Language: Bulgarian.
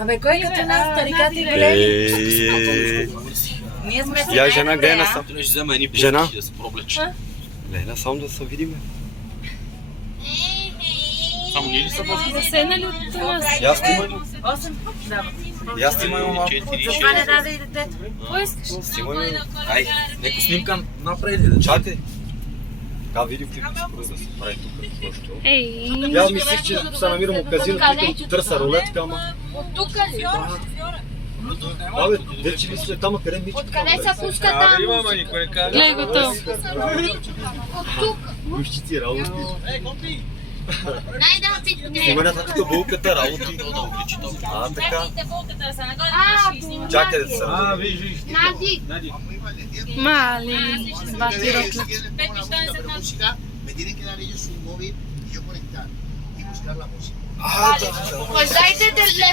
Абе, кой като нас тарикати големи? Ние сме си Я жена гледа Трябва да взема едни Жена? плътки да се проблече. Лена, само да се видим. Само ние ли са възможни? Заседнали от нас. Я снимам. 8? Да. Я снимам малко. Това не даде и детето. Какво искаш? Снимам. Ай, нека снимка направи ли да Чакай. Така видеоклип да се прави тук. Нещо. Ей, Аз мислих, че се намирам от казино, които търся рулетка, ама... От тук ли? Абе, вече ли след там, къде мичка? Откъде се пуска там? гледай го то. От тук. Мишчици, работи. Най-да питате. Снимането като булката, работи. А, така. Чакай да се Нади. Мали, бати рокля. Me tienen que dar ellos un móvil y yo conectar y buscar la música. А, да. Pues dайте teléfono.